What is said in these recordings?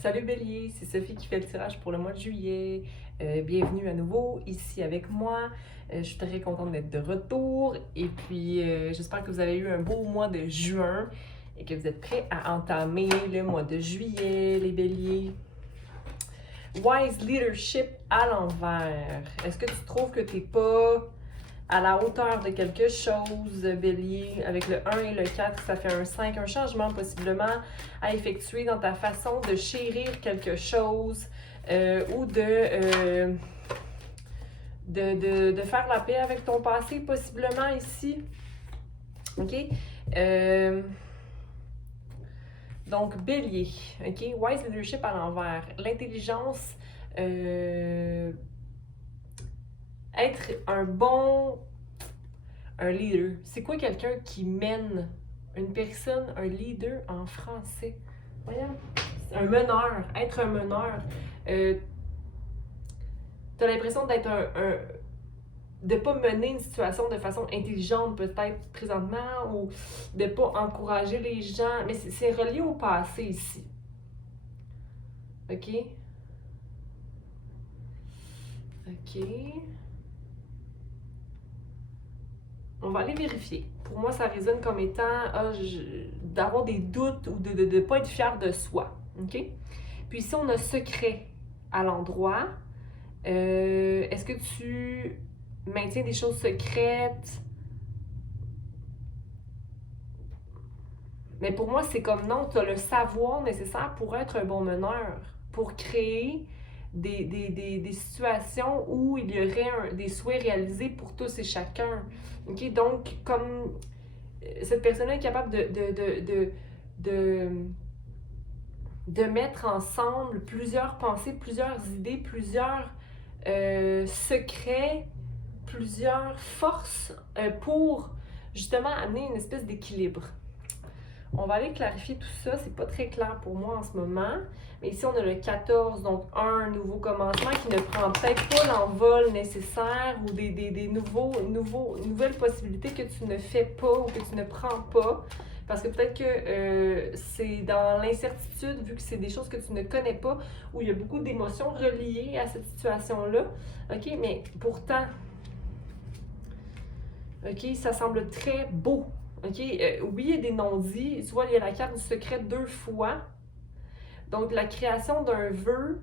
Salut Bélier, c'est Sophie qui fait le tirage pour le mois de juillet. Bienvenue à nouveau ici avec moi. Je suis très contente d'être de retour et puis j'espère que vous avez eu un beau mois de juin et que vous êtes prêts à entamer le mois de juillet, les Béliers. Wise Leadership à l'envers. Est-ce que tu trouves que tu n'es pas à la hauteur de quelque chose, Bélier, avec le 1 et le 4, ça fait un 5, un changement possiblement à effectuer dans ta façon de chérir quelque chose ou de faire la paix avec ton passé, possiblement ici. OK? Donc, Bélier, OK? Wise Leadership à l'envers. L'intelligence, être un leader. C'est quoi quelqu'un qui mène? Une personne, un leader en français. Voyons. Un meneur. Être un meneur. T'as l'impression d'être de pas mener une situation de façon intelligente peut-être présentement ou de pas encourager les gens. Mais c'est relié au passé ici. OK? OK. On va aller vérifier. Pour moi, ça résonne comme étant d'avoir des doutes ou de ne pas être fier de soi. OK? Puis ici, on a secret à l'endroit. Est-ce que tu maintiens des choses secrètes? Mais pour moi, c'est comme non, tu as le savoir nécessaire pour être un bon meneur, pour créer des situations où il y aurait des souhaits réalisés pour tous et chacun. OK? Donc, comme cette personne-là est capable de mettre ensemble plusieurs pensées, plusieurs idées, plusieurs secrets, plusieurs forces pour justement amener une espèce d'équilibre. On va aller clarifier tout ça, c'est pas très clair pour moi en ce moment. Mais ici, on a le 14, donc un nouveau commencement qui ne prend peut-être pas l'envol nécessaire ou des nouvelles possibilités que tu ne fais pas ou que tu ne prends pas. Parce que peut-être que c'est dans l'incertitude, vu que c'est des choses que tu ne connais pas, où il y a beaucoup d'émotions reliées à cette situation-là. OK, mais pourtant, OK, ça semble très beau. OK, oui, il y a des non-dits. Tu vois, il y a la carte du secret 2 fois. Donc, la création d'un vœu,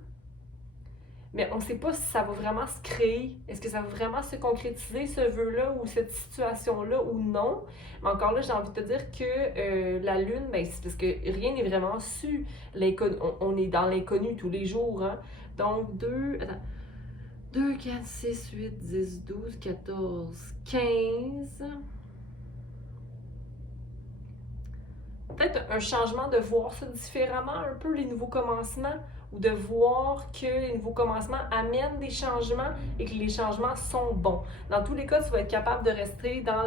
mais on ne sait pas si ça va vraiment se créer. Est-ce que ça va vraiment se concrétiser, ce vœu-là, ou cette situation-là, ou non? Mais encore là, j'ai envie de te dire que la Lune, ben, c'est parce que rien n'est vraiment su. On est dans l'inconnu tous les jours. Hein? Donc, 2, 4, 6, 8, 10, 12, 14, 15... Peut-être un changement de voir ça différemment un peu, les nouveaux commencements, ou de voir que les nouveaux commencements amènent des changements et que les changements sont bons. Dans tous les cas, tu vas être capable de rester dans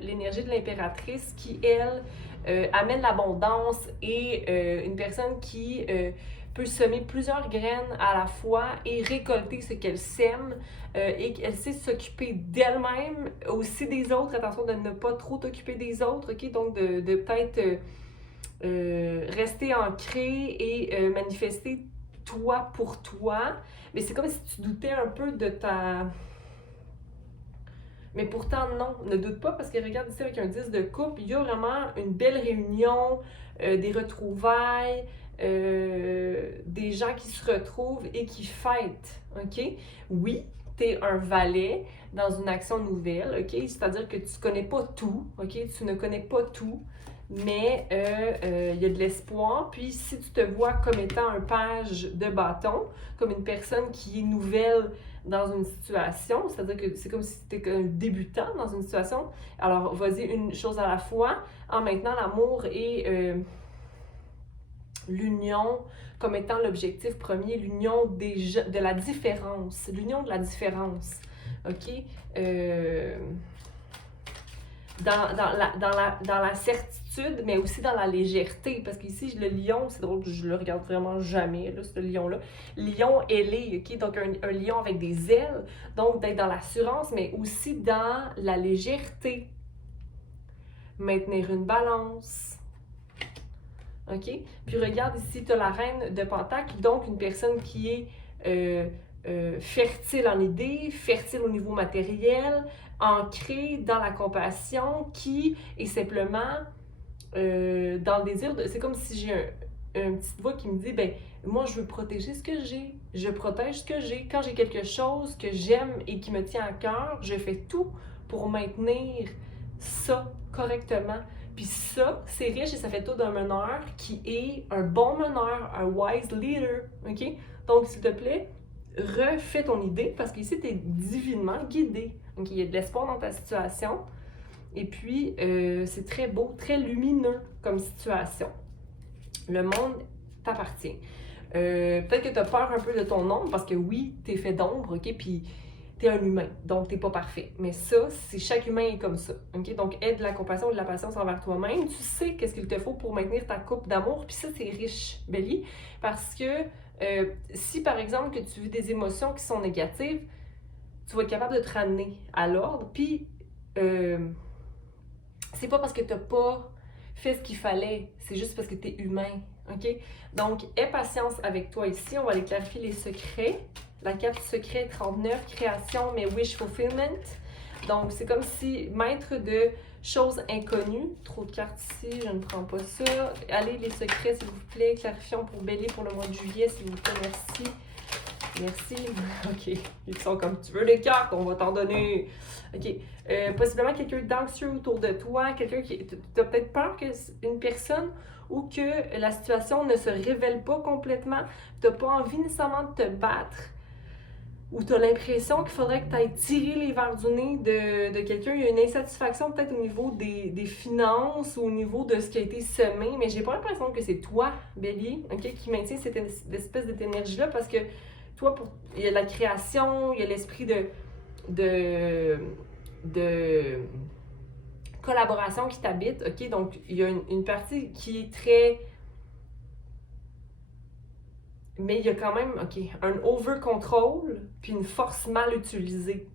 l'énergie de l'impératrice qui, elle, amène l'abondance et une personne qui peut semer plusieurs graines à la fois et récolter ce qu'elle sème et qu'elle sait s'occuper d'elle-même, aussi des autres. Attention de ne pas trop t'occuper des autres, ok? Donc de peut-être rester ancré et manifester toi pour toi. Mais c'est comme si tu doutais un peu de ta... Mais pourtant, non, ne doute pas, parce que regarde ici avec un 10 de coupe, il y a vraiment une belle réunion, des retrouvailles, des gens qui se retrouvent et qui fêtent, OK? Oui, t'es un valet dans une action nouvelle, OK? C'est-à-dire que tu connais pas tout, OK? Tu ne connais pas tout, mais il y a de l'espoir. Puis si tu te vois comme étant un page de bâton, comme une personne qui est nouvelle dans une situation, c'est-à-dire que c'est comme si tu étais un débutant dans une situation, alors vas-y une chose à la fois, en maintenant l'amour et l'union comme étant l'objectif premier, l'union de la différence, l'union de la différence, OK? Dans la certitude, mais aussi dans la légèreté. Parce qu'ici, le lion, c'est drôle, je le regarde vraiment jamais, là, ce lion-là. Lion ailé, OK? Donc, un lion avec des ailes. Donc, d'être dans l'assurance, mais aussi dans la légèreté. Maintenir une balance. OK? Puis regarde ici, tu as la reine de Pentacle, donc une personne qui est fertile en idées, fertile au niveau matériel, ancrée dans la compassion, qui est simplement dans le désir de... C'est comme si j'ai une petite voix qui me dit, ben moi je veux protéger ce que j'ai, je protège ce que j'ai. Quand j'ai quelque chose que j'aime et qui me tient à cœur, je fais tout pour maintenir ça correctement. Puis ça, c'est riche et ça fait tout d'un meneur qui est un bon meneur, un wise leader, ok? Donc s'il te plaît, refais ton idée parce qu'ici tu es divinement guidé. Donc il y a de l'espoir dans ta situation. Et puis, c'est très beau, très lumineux comme situation. Le monde t'appartient. Peut-être que tu as peur un peu de ton ombre, parce que oui, tu es fait d'ombre, OK? Puis, tu es un humain, donc tu n'es pas parfait. Mais ça, c'est chaque humain est comme ça, OK? Donc, aie de la compassion et de la patience envers toi-même. Tu sais qu'est-ce qu'il te faut pour maintenir ta coupe d'amour, puis ça, c'est riche, Bélier, parce que si, par exemple, que tu vis des émotions qui sont négatives, tu vas être capable de te ramener à l'ordre, puis... c'est pas parce que t'as pas fait ce qu'il fallait, c'est juste parce que t'es humain, ok? Donc, aie patience avec toi ici, on va aller clarifier les secrets. La carte secret 39, création, mais wish fulfillment. Donc, c'est comme si maître de choses inconnues, trop de cartes ici, je ne prends pas ça. Allez, les secrets, s'il vous plaît, clarifions pour Bélier pour le mois de juillet, s'il vous plaît, merci. Merci. OK. Ils sont comme tu veux les cartes, on va t'en donner. OK. Possiblement quelqu'un d'anxieux autour de toi, quelqu'un qui. Tu as peut-être peur qu'une personne ou que la situation ne se révèle pas complètement. Tu n'as pas envie nécessairement de te battre. Ou tu as l'impression qu'il faudrait que tu ailles tirer les verres du nez de quelqu'un. Il y a une insatisfaction peut-être au niveau des finances ou au niveau de ce qui a été semé, mais j'ai pas l'impression que c'est toi, Bélier, okay, qui maintient cette espèce d'énergie-là parce que toi, il y a la création, il y a l'esprit de collaboration qui t'habite, ok? Donc, il y a une partie qui est très... Mais il y a quand même, ok, un over-control, puis une force mal utilisée.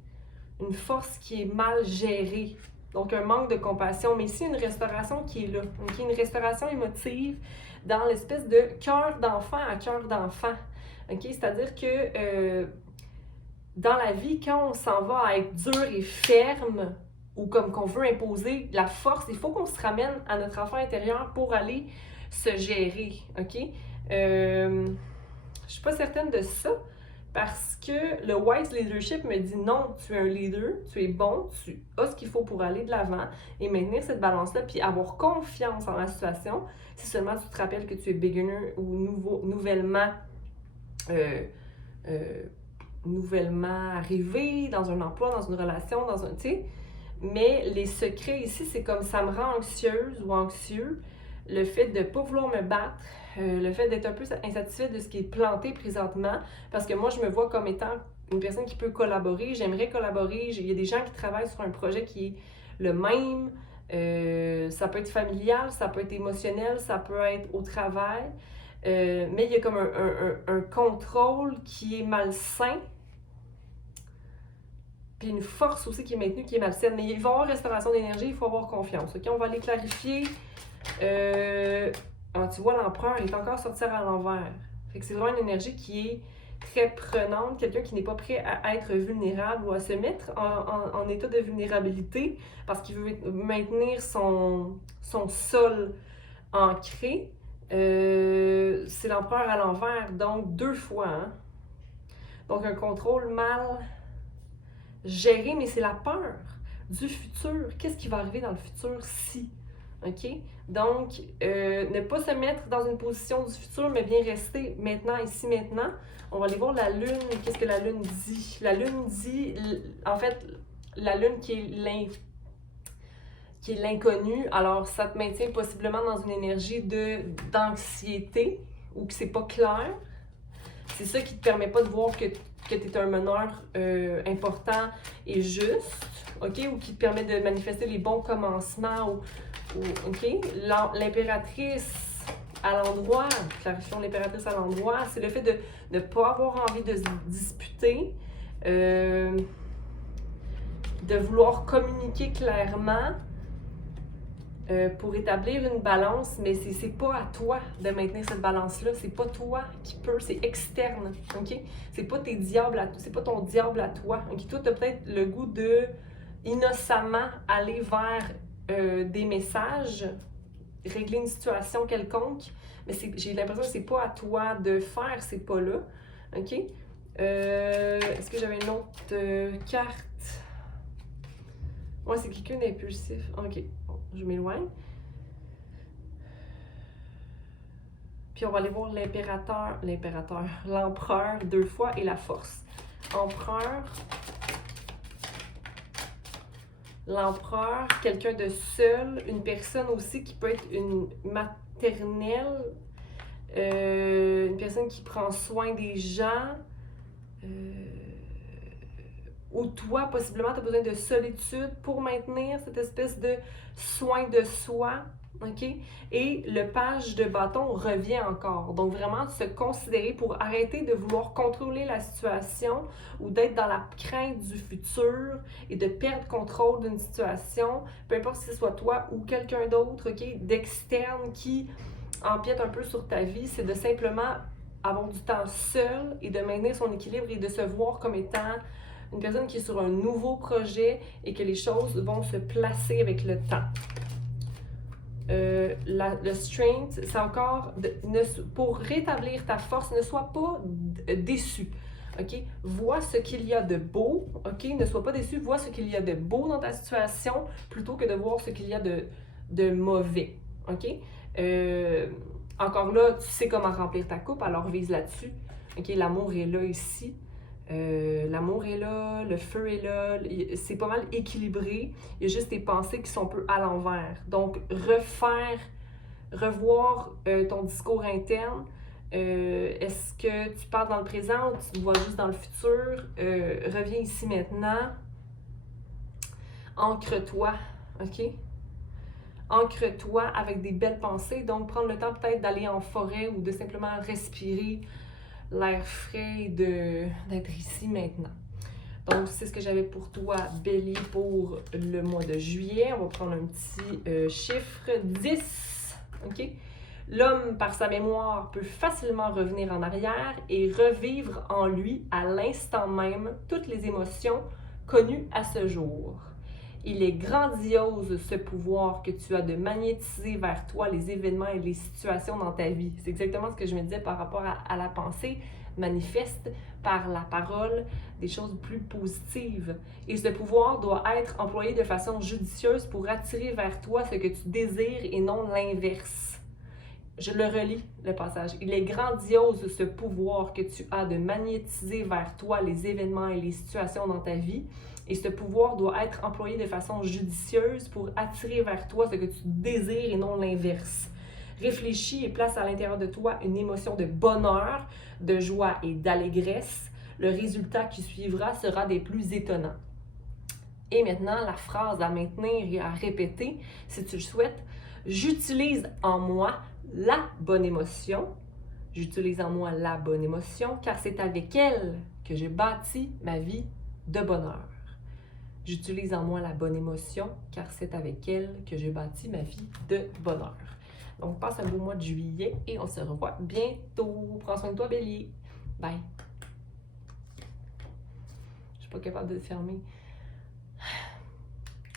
Une force qui est mal gérée. Donc, un manque de compassion. Mais ici, une restauration qui est là. Ok? Une restauration émotive dans l'espèce de cœur d'enfant à cœur d'enfant. Okay? C'est-à-dire que dans la vie, quand on s'en va à être dur et ferme, ou comme qu'on veut imposer la force, il faut qu'on se ramène à notre enfant intérieur pour aller se gérer. OK? Je suis pas certaine de ça parce que le wise leadership me dit non, tu es un leader, tu es bon, tu as ce qu'il faut pour aller de l'avant et maintenir cette balance-là, puis avoir confiance en la situation. Si seulement tu te rappelles que tu es beginner ou nouvellement arrivé dans un emploi, dans une relation, dans un, tu sais. Mais les secrets ici, c'est comme ça me rend anxieuse ou anxieux, le fait de ne pas vouloir me battre, le fait d'être un peu insatisfait de ce qui est planté présentement, parce que moi, je me vois comme étant une personne qui peut collaborer, j'aimerais collaborer, il y a des gens qui travaillent sur un projet qui est le même, ça peut être familial, ça peut être émotionnel, ça peut être au travail, mais il y a comme un contrôle qui est malsain, puis une force aussi qui est maintenue, qui est malsaine. Mais il va y avoir restauration d'énergie, il faut avoir confiance. OK? On va aller clarifier. Tu vois, l'empereur, il est encore sorti à l'envers. Fait que c'est vraiment une énergie qui est très prenante, quelqu'un qui n'est pas prêt à être vulnérable ou à se mettre en état de vulnérabilité parce qu'il veut maintenir son sol ancré. C'est l'empereur à l'envers, donc 2 fois. Hein? Donc un contrôle mal géré, mais c'est la peur du futur. Qu'est-ce qui va arriver dans le futur si? OK? Donc, ne pas se mettre dans une position du futur, mais bien rester maintenant, ici, maintenant. On va aller voir la Lune. Qu'est-ce que la Lune dit? La Lune dit, en fait, la Lune qui est l'inconnu. Alors, ça te maintient possiblement dans une énergie d'anxiété ou que c'est pas clair. C'est ça qui te permet pas de voir que tu es un meneur important et juste, OK? Ou qui te permet de manifester les bons commencements OK? L'impératrice à l'endroit, clarifions l'impératrice à l'endroit, c'est le fait de ne pas avoir envie de se disputer, de vouloir communiquer clairement, pour établir une balance, mais c'est pas à toi de maintenir cette balance-là. C'est pas toi qui peux, c'est externe, OK? C'est pas tes diables c'est pas ton diable à toi, OK? Toi, t'as peut-être le goût de innocemment aller vers des messages, régler une situation quelconque, mais j'ai l'impression que c'est pas à toi de faire ces pas-là, OK? Est-ce que j'avais une autre carte? Ouais, c'est quelqu'un d'impulsif. OK, bon, je m'éloigne. Puis on va aller voir l'empereur 2 fois et la force. L'empereur, quelqu'un de seul, une personne aussi qui peut être une maternelle, une personne qui prend soin des gens, ou toi, possiblement, tu as besoin de solitude pour maintenir cette espèce de soin de soi, OK? Et le page de bâton revient encore. Donc, vraiment, se considérer pour arrêter de vouloir contrôler la situation ou d'être dans la crainte du futur et de perdre contrôle d'une situation, peu importe si ce soit toi ou quelqu'un d'autre, OK, d'externe qui empiète un peu sur ta vie, c'est de simplement avoir du temps seul et de maintenir son équilibre et de se voir comme étant une personne qui est sur un nouveau projet et que les choses vont se placer avec le temps. Le strength, c'est encore pour rétablir ta force, ne sois pas déçu. OK? Vois ce qu'il y a de beau. OK? Ne sois pas déçu, vois ce qu'il y a de beau dans ta situation plutôt que de voir ce qu'il y a de mauvais. OK? Encore là, tu sais comment remplir ta coupe, alors vise là-dessus. OK? L'amour est là ici. L'amour est là, le feu est là, c'est pas mal équilibré. Il y a juste tes pensées qui sont un peu à l'envers. Donc, revoir ton discours interne. Est-ce que tu parles dans le présent ou tu te vois juste dans le futur? Reviens ici maintenant. Ancre-toi, OK? Ancre-toi avec des belles pensées. Donc, prendre le temps peut-être d'aller en forêt ou de simplement respirer l'air frais d'être ici maintenant. Donc, c'est ce que j'avais pour toi, Bélier, pour le mois de juillet. On va prendre un petit chiffre, 10. OK? L'homme, par sa mémoire, peut facilement revenir en arrière et revivre en lui, à l'instant même, toutes les émotions connues à ce jour. Il est grandiose ce pouvoir que tu as de magnétiser vers toi les événements et les situations dans ta vie. C'est exactement ce que je me disais par rapport à la pensée. Manifeste par la parole des choses plus positives. Et ce pouvoir doit être employé de façon judicieuse pour attirer vers toi ce que tu désires et non l'inverse. Je le relis, le passage. Il est grandiose ce pouvoir que tu as de magnétiser vers toi les événements et les situations dans ta vie. Et ce pouvoir doit être employé de façon judicieuse pour attirer vers toi ce que tu désires et non l'inverse. Réfléchis et place à l'intérieur de toi une émotion de bonheur, de joie et d'allégresse. Le résultat qui suivra sera des plus étonnants. Et maintenant, la phrase à maintenir et à répéter, si tu le souhaites, j'utilise en moi la bonne émotion. J'utilise en moi la bonne émotion, car c'est avec elle que j'ai bâti ma vie de bonheur. J'utilise en moi la bonne émotion, car c'est avec elle que j'ai bâti ma vie de bonheur. Donc, passe un beau mois de juillet et on se revoit bientôt. Prends soin de toi, Bélier. Bye. Je suis pas capable de fermer.